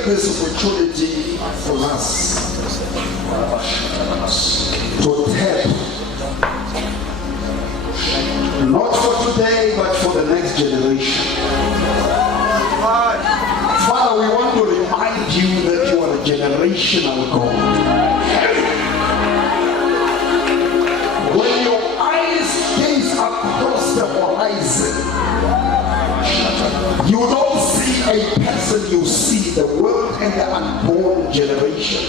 take this opportunity for us to tap, not for today, but for the next generation. Father, we want to remind you that you are a generational God. When your eyes gaze across the horizon, you don't see a person, you see the world and the unborn generation.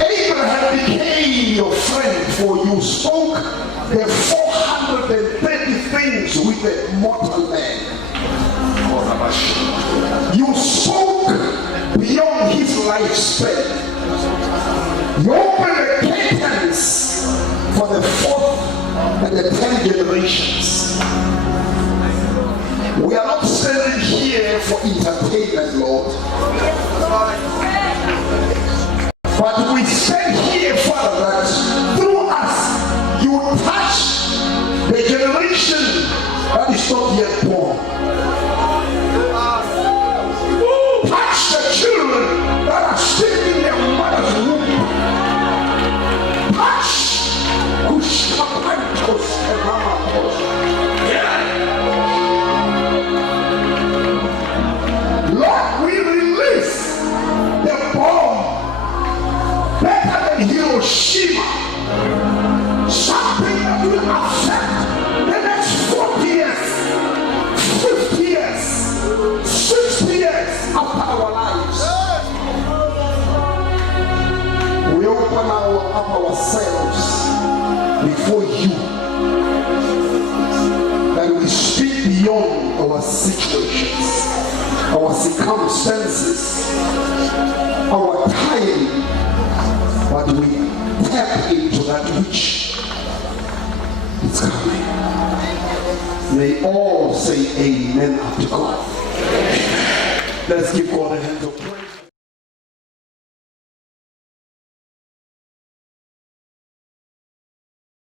Abraham became your friend, for you spoke the 430 things with the mortal man. You spoke beyond his lifespan. You opened the curtains for the 4th and the 10 generations. We are not standing here for entertainment, Lord. But we stand here, Father, that through us, you touch the generation that is not yet born. Touch the children that are still in their mother's womb. Touch Kushkapantos and Ramapos. Lord, we release the bomb better than Hiroshima. Something that will affect the next 40 years, 50 years, 60 years of our lives. We open up ourselves before you, that we speak beyond our situations, our circumstances, our time, but we tap into that which is coming. May all say amen unto God. Let's give God a hand of